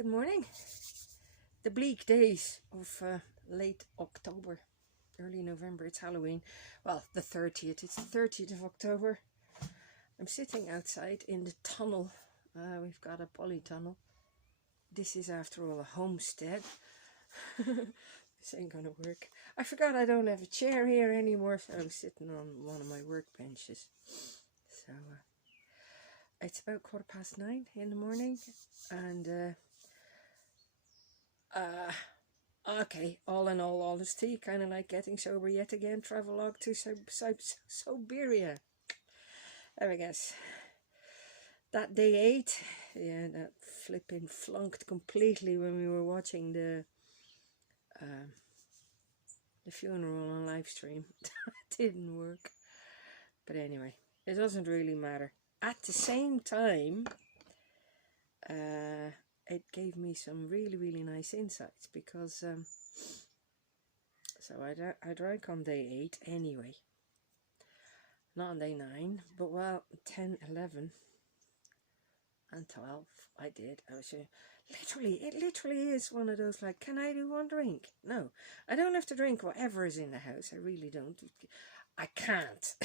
Good morning. The bleak days of late October, early November. It's Halloween. Well, the 30th. It's the 30th of October. I'm sitting outside in the tunnel. We've got a polytunnel. This is, after all, a homestead. This ain't gonna work. I forgot I don't have a chair here anymore, so I'm sitting on one of my workbenches. So it's about 9:15 in the morning, and okay, all in all honesty, kind of like getting sober yet again. Travelogue to Siberia. There I guess. That day 8, yeah, that flipping flunked completely when we were watching the funeral on live stream. It didn't work. But anyway, it doesn't really matter. At the same time, it gave me some really nice insights, because so I drank on day 8 anyway, not on day 9, but well, 10, 11 and 12 I did. I was it literally is one of those, like, can I do one drink? No, I don't have to drink whatever is in the house. I really don't. I can't.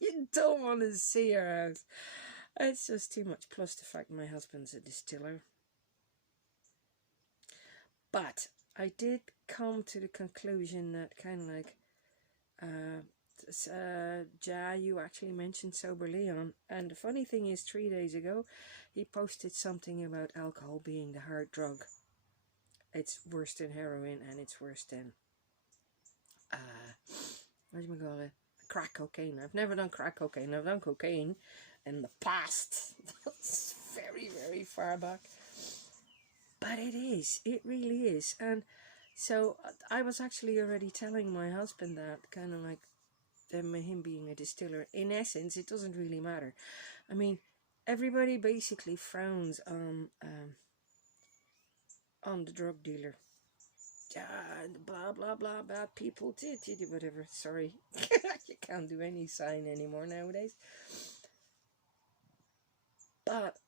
You don't want to see our house. It's just too much. Plus the fact my husband's a distiller. But I did come to the conclusion that kind of like, Ja, you actually mentioned Sober Leon. And the funny thing is, 3 days ago, he posted something about alcohol being the hard drug. It's worse than heroin, and it's worse than, what do you call it? Crack cocaine. I've never done crack cocaine. I've done cocaine in the past. That's very far back. But it really is. And so I was actually already telling my husband that, kind of like, him being a distiller, in essence, it doesn't really matter. I mean, everybody basically frowns on the drug dealer. Blah blah blah, bad people, whatever. Sorry, you can't do any sign anymore nowadays. But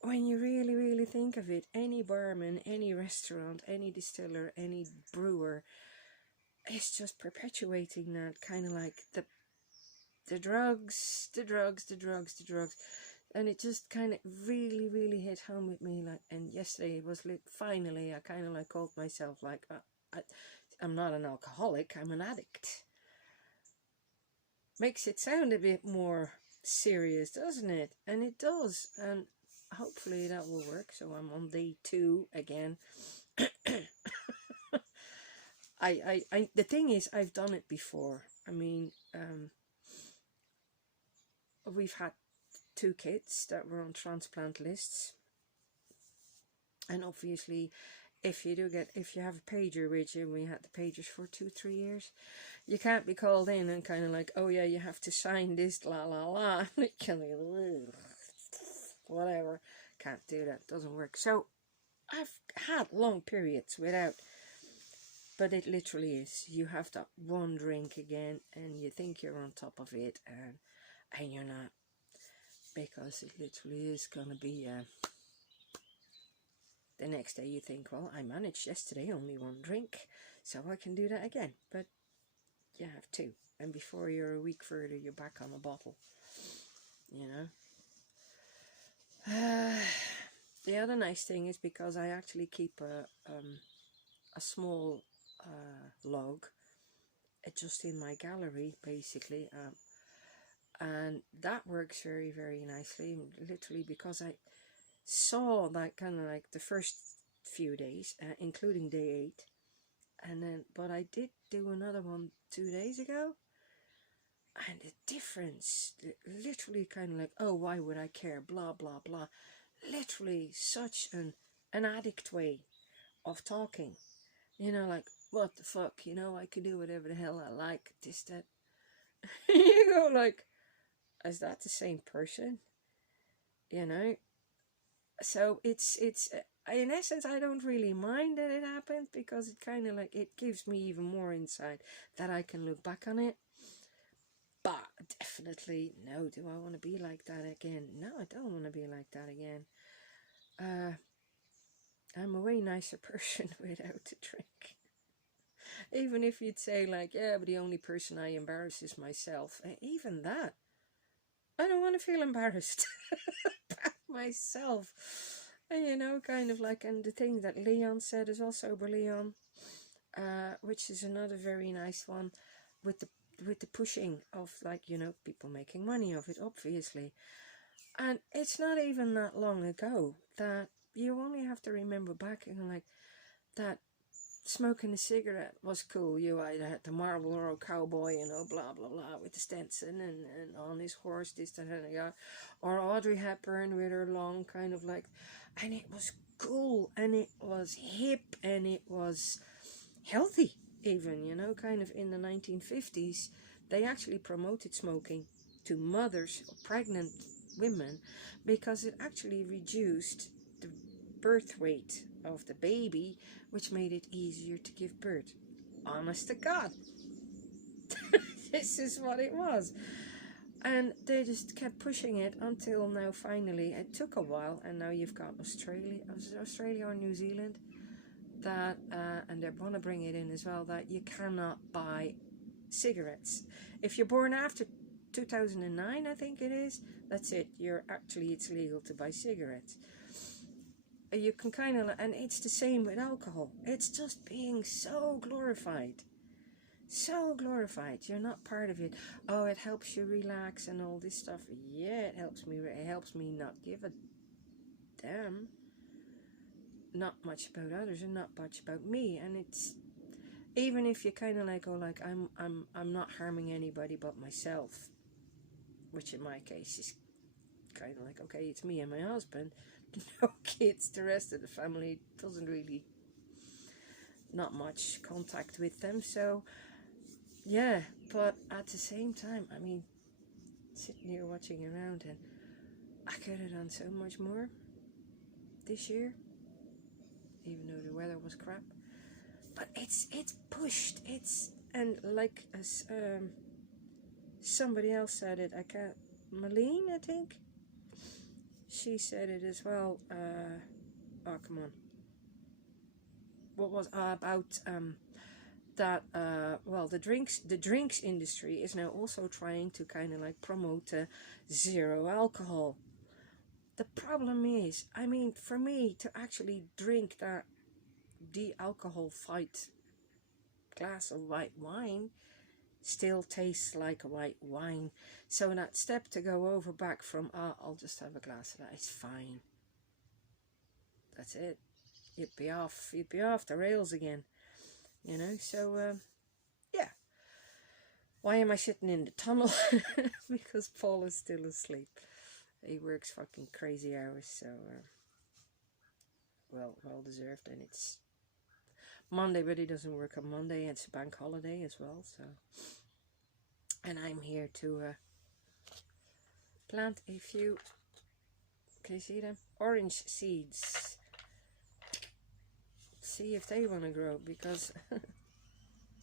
when you really think of it, any barman, any restaurant, any distiller, any brewer, it's just perpetuating that kind of like the drugs, and it just kind of really hit home with me. Like, and yesterday it was finally I kind of like called myself, like, I'm not an alcoholic, I'm an addict. Makes it sound a bit more serious, doesn't it? And it does, and hopefully that will work. So I'm on day 2 again. The thing is, I've done it before. I mean, we've had 2 kids that were on transplant lists, and obviously, if you have a pager with you, we had the pagers for 2-3 years, you can't be called in and kind of like, oh yeah, you have to sign this, la la la, whatever. Can't do that, doesn't work. So I've had long periods without, but it literally is, you have that one drink again and you think you're on top of it, and you're not, because it literally is gonna be the next day you think, well, I managed yesterday, only 1 drink, so I can do that again. But you have 2, and before you're a week further, you're back on a bottle, you know. The other nice thing is, because I actually keep a small log just in my gallery, basically, and that works very nicely, literally, because I saw that kind of like the first few days, including day 8, and then, but I did do another one 2 days ago, and the difference, literally kind of like, oh, why would I care, blah blah blah, literally such an addict way of talking, you know, like, what the fuck, you know, I can do whatever the hell I like, this, that. You go like, is that the same person, you know? So it's in essence, I don't really mind that it happened, because it kind of like, it gives me even more insight that I can look back on it. But definitely, no, do I want to be like that again? No, I don't want to be like that again. I'm a way nicer person without the drink. Even if you'd say like, yeah, but the only person I embarrass is myself. Even that, I don't want to feel embarrassed about myself. And you know, kind of like, and the thing that Leon said is also Sober Leon, which is another very nice one, with the pushing of, like, you know, people making money of it, obviously. And it's not even that long ago that you only have to remember back and like that smoking a cigarette was cool. You either had the Marlboro cowboy, you know, blah blah blah, with the Stenson and on his horse, this that and that, or Audrey Hepburn with her long kind of like, and it was cool and it was hip and it was healthy. Even, you know, kind of in the 1950s, they actually promoted smoking to mothers or pregnant women because it actually reduced the birth weight of the baby, which made it easier to give birth. Honest to God. This is what it was. And they just kept pushing it until now, finally. It took a while, and now you've got Australia or New Zealand, that, and they're going to bring it in as well, that you cannot buy cigarettes. If you're born after 2009, I think it is, that's it. It's legal to buy cigarettes. You can kind of, and it's the same with alcohol. It's just being so glorified. So glorified. You're not part of it. Oh, it helps you relax and all this stuff. Yeah, it helps me. It helps me not give a damn. Not much about others and not much about me. And it's, even if you kind of like, oh, like I'm not harming anybody but myself, which in my case is kind of like, okay, it's me and my husband, no kids, the rest of the family doesn't really, not much contact with them. So yeah, but at the same time, I mean, sitting here watching around, and I could have done so much more this year, even though the weather was crap. But it's pushed. It's, and like as somebody else said it, I can't, Malene, I think, she said it as well. Oh, come on. What was about that? Well, the drinks industry is now also trying to kind of like promote zero alcohol. The problem is, I mean, for me to actually drink that de-alcohol-fight glass of white wine still tastes like white wine. So that step to go over back from, I'll just have a glass of that, it's fine. That's it. You'd be off the rails again, you know. So yeah. Why am I sitting in the tunnel? Because Paul is still asleep. He works fucking crazy hours, so well deserved. And it's Monday, but he doesn't work on Monday. It's a bank holiday as well, so. And I'm here to plant a few, can you see them? Orange seeds. See if they want to grow, because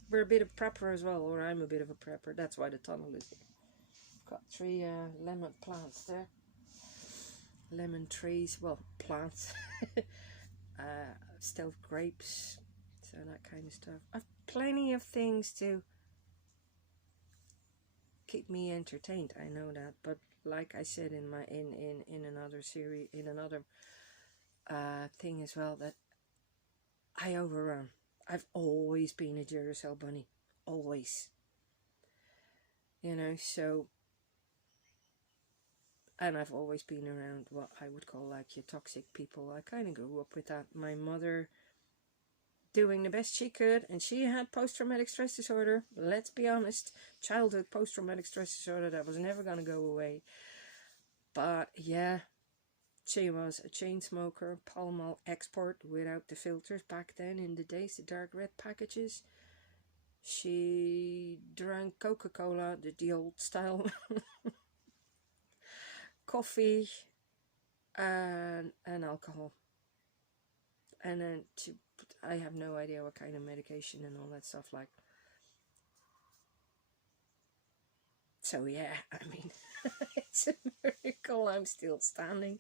we're a bit of prepper as well, or I'm a bit of a prepper. That's why the tunnel is here. I've got 3 lemon plants there. Lemon trees, well, plants. Stealth grapes, so that kind of stuff. I've plenty of things to keep me entertained, I know that, but like I said in my in another series, in another thing as well, that I overrun. I've always been a Duracell bunny, always, you know. So, and I've always been around what I would call like your toxic people. I kind of grew up with that. My mother doing the best she could, and she had post-traumatic stress disorder. Let's be honest, childhood post-traumatic stress disorder that was never going to go away. But yeah, she was a chain smoker, Pall Mall export without the filters back then in the days, the dark red packages. She drank Coca-Cola, the old style, coffee, and alcohol. And then I have no idea what kind of medication and all that stuff like. So yeah, I mean, it's a miracle I'm still standing.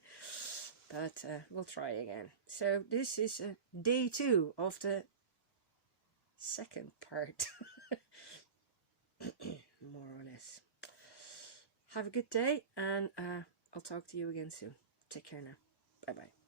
but we'll try again. So this is day 2 of the second part. More or less. Have a good day, and I'll talk to you again soon. Take care now. Bye bye.